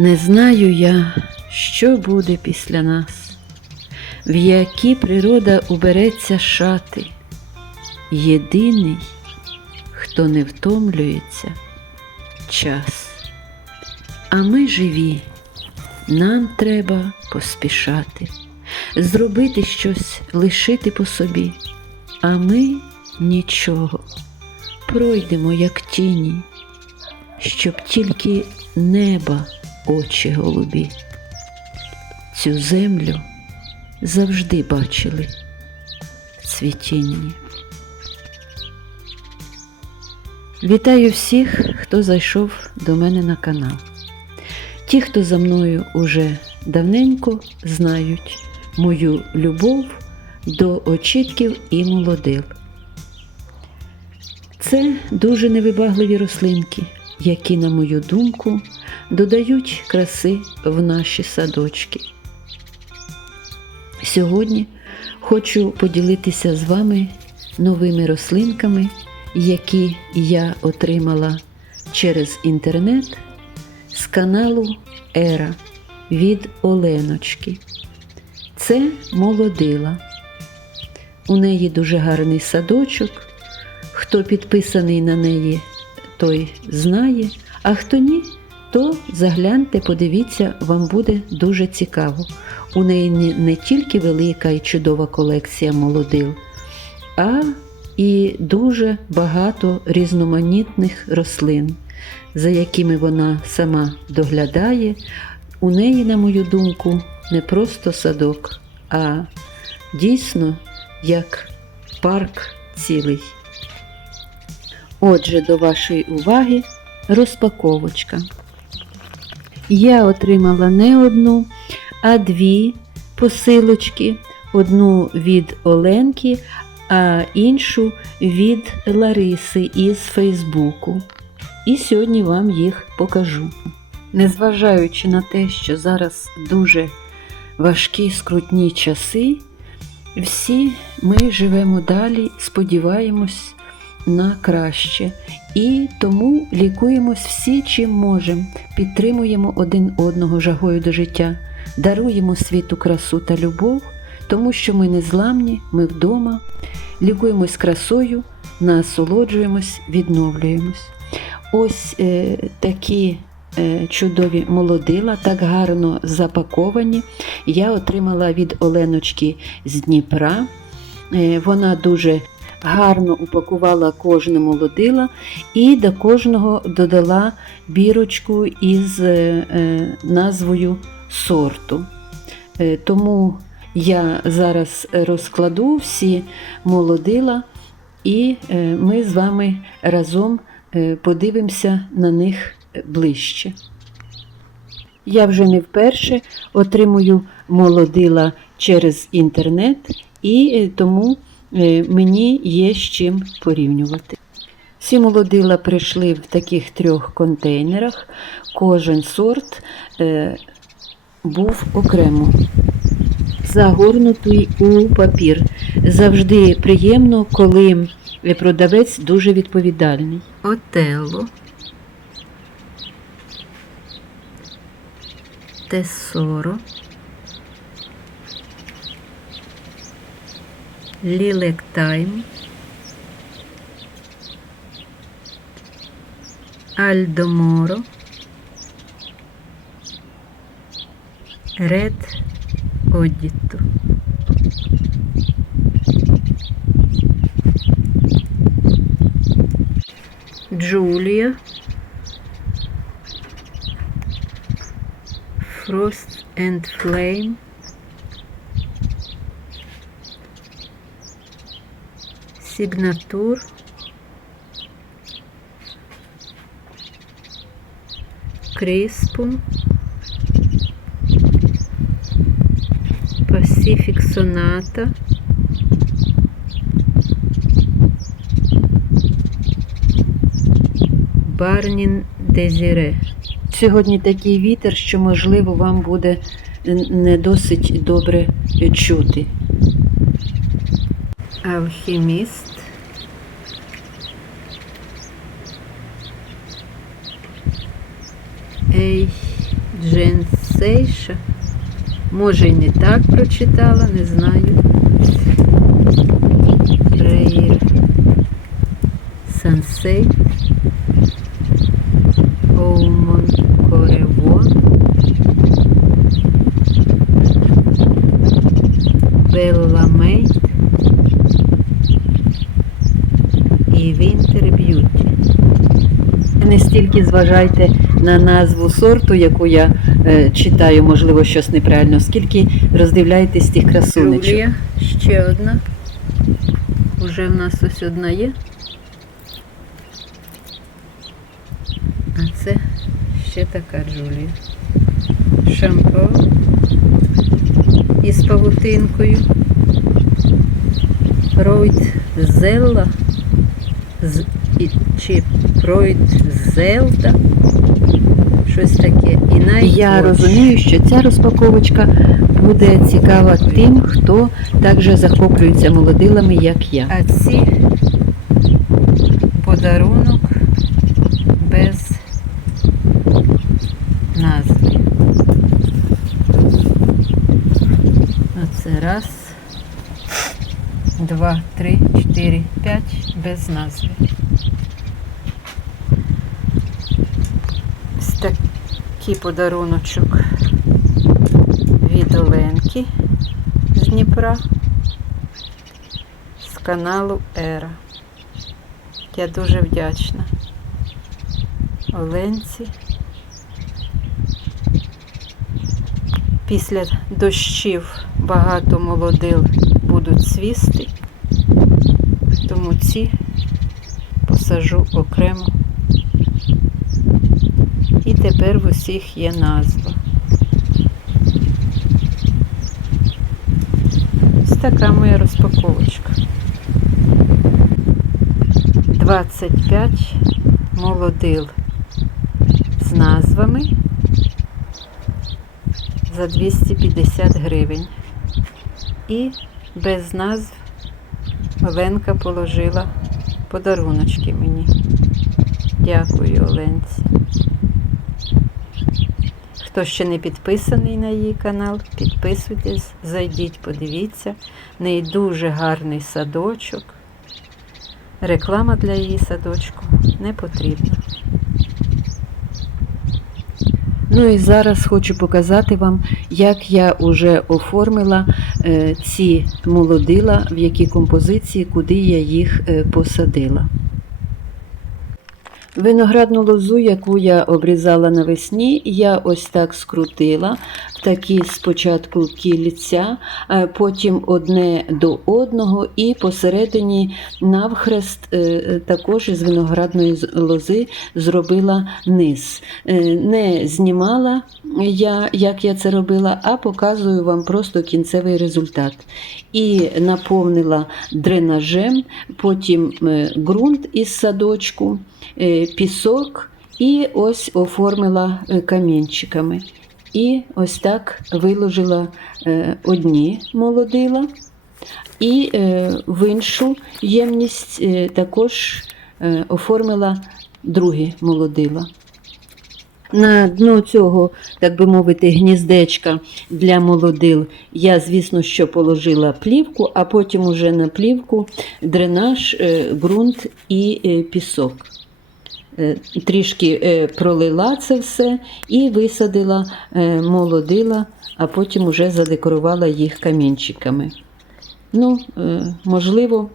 Не знаю я, що буде після нас, в які природа убереться шати. Єдиний, хто не втомлюється, час. А ми живі, нам треба поспішати, зробити щось, лишити по собі, а ми нічого, пройдемо, як тіні, щоб тільки неба очі голубі. Цю землю завжди бачили в. Вітаю всіх, хто зайшов до мене на канал. Ті, хто за мною уже давненько знають мою любов до очітків і молодил. Це дуже невибагливі рослинки, які, на мою думку, додають краси в наші садочки. Сьогодні хочу поділитися з вами новими рослинками, які я отримала через інтернет з каналу Ера від Оленочки. Це молодила. У неї дуже гарний садочок. Хто підписаний на неї, той знає, а хто ні, то загляньте, подивіться, вам буде дуже цікаво. У неї не, тільки велика і чудова колекція молодил, а і дуже багато різноманітних рослин, за якими вона сама доглядає. У неї, на мою думку, не просто садок, а дійсно як парк цілий. Отже, до вашої уваги розпаковочка. Я отримала не одну, а дві посилочки. Одну від Оленки, а іншу від Лариси із Фейсбуку. І сьогодні вам їх покажу. Незважаючи на те, що зараз дуже важкі скрутні часи, всі ми живемо далі, сподіваємось на краще. І тому лікуємось всі, чим можемо, підтримуємо один одного жагою до життя, даруємо світу красу та любов, тому що ми не зламні, ми вдома, лікуємось красою, насолоджуємось, відновлюємось. Ось е, такі е, чудові молодила, так гарно запаковані. Я отримала від Оленочки з Дніпра. Е, вона дуже гарно упакувала кожне молодила і до кожного додала бірочку із е, е, назвою сорту. Е, Тому я зараз розкладу всі молодила, і ми з вами разом подивимося на них ближче. Я вже не вперше отримую молодила через інтернет, і тому мені є з чим порівнювати. Всі молодила прийшли в таких трьох контейнерах. Кожен сорт е, був окремо загорнутий у папір. Завжди приємно, коли продавець дуже відповідальний. Отелло. Тесоро. Lilac Time, Aldo Moro, Red Oggetto. Giulia Frost and Flame Сигнатур. Криспум. Pacific Sonata. Барнін Дезіре. Сьогодні такий вітер, що, можливо, вам буде не досить добре чути. Алхіміст. Ей Дженсейша. Може і не так прочитала, не знаю. Рейр. Сансей. Оумон зважайте на назву сорту, яку я е, читаю, можливо, щось неправильно, скільки роздивляєтесь тих красунечок. Джулія, ще одна. Уже в нас ось одна є. А це ще така Джулія. Шампо із павутинкою. Ройд Зелла. З, чи Пройд Зелда. Щось таке. І навіть Я Watch. розумію, що ця розпаковочка буде цікава тим, хто так же захоплюється молодилами, як я. А ці подарунок без назви. Оце раз, два, три, чотири, п'ять без назви. Такий подаруночок від Оленки з Дніпра з каналу Ера. Я дуже вдячна Оленці. Після дощів багато молодил будуть цвісти, тому ці посажу окремо. Тепер в усіх є назва. Ось така моя розпаковочка. 25 молодил з назвами за 250 гривень. І без назв Оленка положила подаруночки мені. Дякую, Оленці. Хто ще не підписаний на її канал, підписуйтесь, зайдіть, подивіться. В неї дуже гарний садочок. Реклама для її садочку не потрібна. Ну і зараз хочу показати вам, як я вже оформила е, ці молодила, в які композиції, куди я їх е, посадила. Виноградну лозу, яку я обрізала навесні, я ось так скрутила такі спочатку кільця, е, потім одне до одного, і посередині навхрест е, е, також із виноградної лози зробила низ. Не знімала я, як я це робила, а показую вам просто кінцевий результат. І наповнила дренажем, потім ґрунт із садочку, пісок і ось оформила е, камінчиками. І ось так виложила е, одні молодила, і е, в іншу ємність також оформила другі молодила. На дно цього, так би мовити, гніздечка для молодил я, звісно, що положила плівку, а потім уже на плівку дренаж, ґрунт і пісок. Е, Трішки е, пролила це все і висадила е, молодила, а потім уже задекорувала їх камінчиками. Ну, можливо,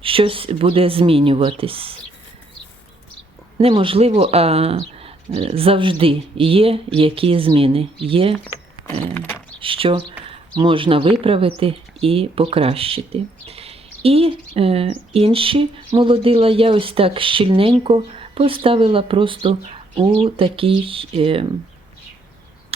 щось буде змінюватись. Неможливо, а завжди є які зміни, є що можна виправити і покращити. І е, інші молодила я ось так щільненько поставила просто у такий е,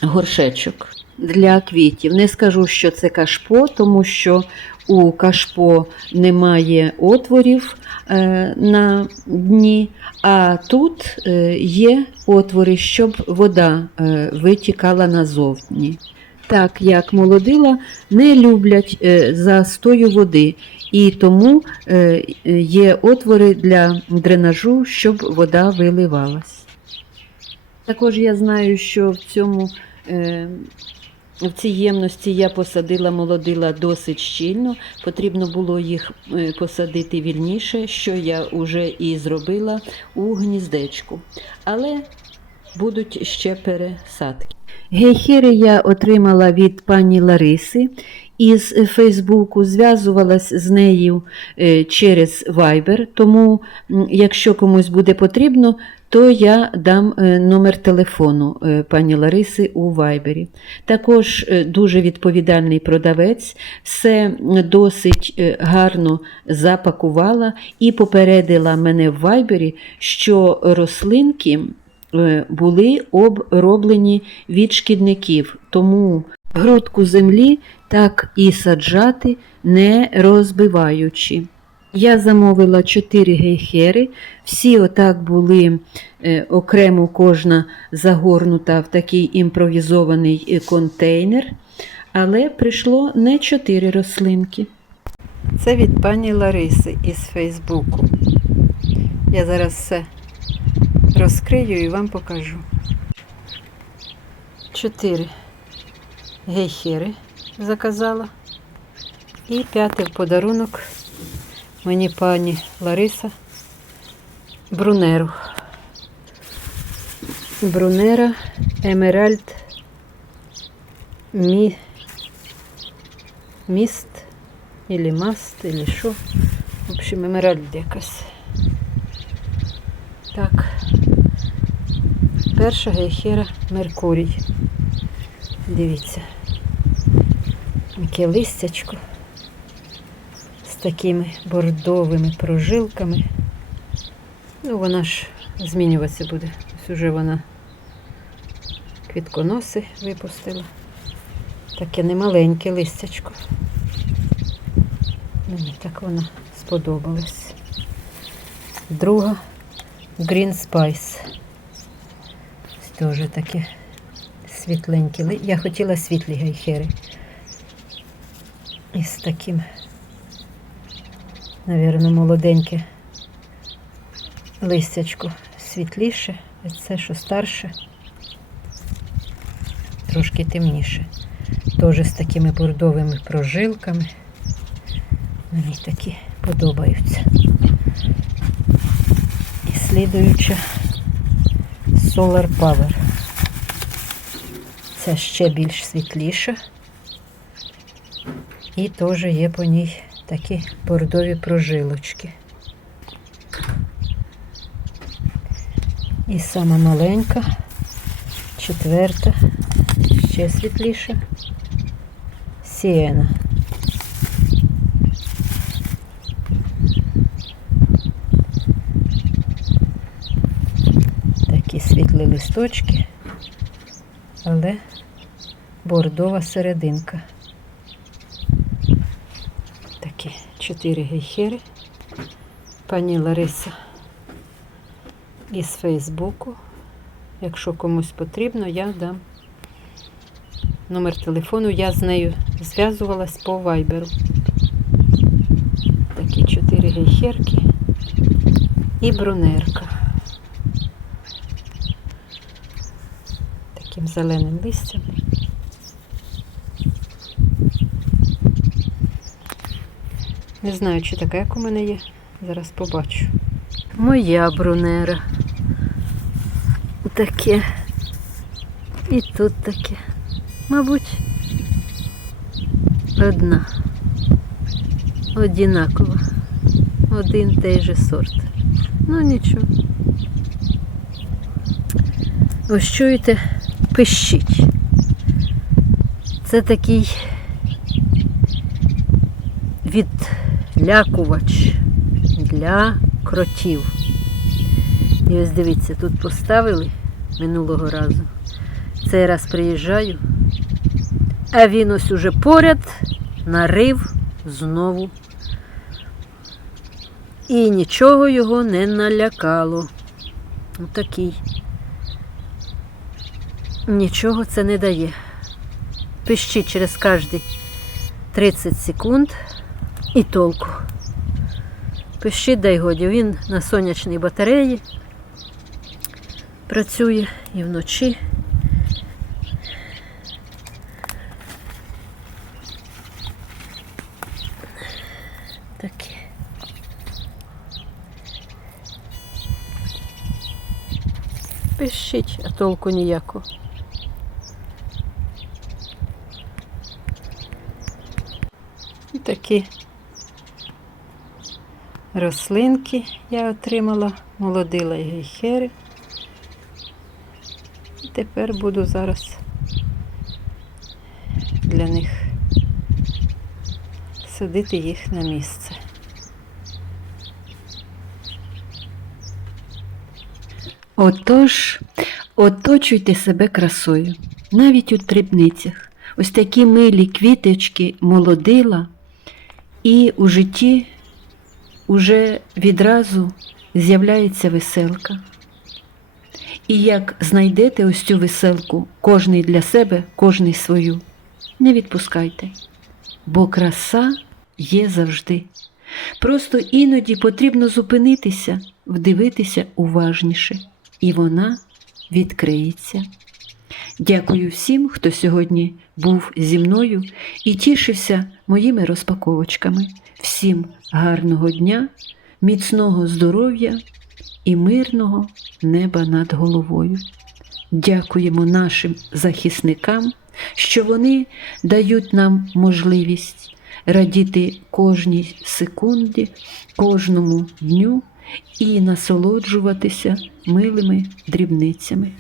горшечок для квітів. Не скажу, що це кашпо, тому що у кашпо немає отворів е, на дні, а тут е, є отвори, щоб вода е, витікала назовні. Так як молодила не люблять е, застою води, і тому е, є отвори для дренажу, щоб вода виливалась. Також я знаю, що в цьому е, в цій ємності я посадила молодила досить щільно. Потрібно було їх е, посадити вільніше, що я вже і зробила у гніздечку. Але будуть ще пересадки. Гейхери я отримала від пані Лариси із Фейсбуку, зв'язувалась з нею е, через Viber, тому якщо комусь буде потрібно, то я дам е, номер телефону е, пані Лариси у Вайбері. Також е, дуже відповідальний продавець, все досить е, гарно запакувала і попередила мене в Вайбері, що рослинки е, були оброблені від шкідників, тому грудку землі так і саджати, не розбиваючи. Я замовила 4 гейхери, всі отак були е, окремо кожна загорнута в такий імпровізований е, контейнер, але прийшло не 4 рослинки. Це від пані Лариси із Фейсбуку. Я зараз все розкрию і вам покажу. 4 гейхери заказала. І п'ятий подарунок мені пані Лариса Брунеру. Брунера Емеральд Мі... Міст или маст, или що. В общем, емеральд якась. Так. Перша гейхера Меркурій. Дивіться. Яке листячко з такими бордовими прожилками. Ну, вона ж змінюватися буде. Ось уже вона квітконоси випустила. Таке немаленьке листячко. Мені так вона сподобалась. Друга Green Spice. Ось теж таке світленькі. ли- Я хотіла світлі гайхери. І з таким, навірно, молоденьке листячко світліше, а це, що старше, трошки темніше. Теж з такими бордовими прожилками. Мені такі подобаються. І слідуюча Solar Power. Це ще більш світліша. І теж є по ній такі бордові прожилочки. І сама маленька, четверта, ще світліша. Сіена. Такі світлі листочки, але бордова серединка. Такі чотири гейхери. Пані Лариса із Фейсбуку. Якщо комусь потрібно, я дам номер телефону. Я з нею зв'язувалась по вайберу. Такі чотири гейхерки і брунерка. Таким зеленим листям. Не знаю, чи така, як у мене є. Зараз побачу. Моя брунера. Таке. І тут таке. Мабуть, одна. Одінакова. Один той же сорт. Ну нічого. Ось чуєте, пищить. Це такий відлякувач для кротів. І ось дивіться, тут поставили минулого разу. Цей раз приїжджаю, а він ось уже поряд нарив знову. І нічого його не налякало. Отакий. Нічого це не дає. Пищить через кожні 30 секунд і толку. Пищить дай годі. Він на сонячній батареї. Працює і вночі. Таке. Пишіть, а толку ніякого. І такі рослинки я отримала, молодила гейхери. І тепер буду зараз для них садити їх на місце. Отож, оточуйте себе красою, навіть у дрібницях. Ось такі милі квіточки молодила, і у житті уже відразу з'являється веселка. І як знайдете ось цю веселку, кожний для себе, кожний свою, не відпускайте, бо краса є завжди. Просто іноді потрібно зупинитися, вдивитися уважніше, і вона відкриється. Дякую всім, хто сьогодні був зі мною і тішився моїми розпаковочками. Всім гарного дня, міцного здоров'я і мирного неба над головою. Дякуємо нашим захисникам, що вони дають нам можливість радіти кожній секунді, кожному дню і насолоджуватися милими дрібницями.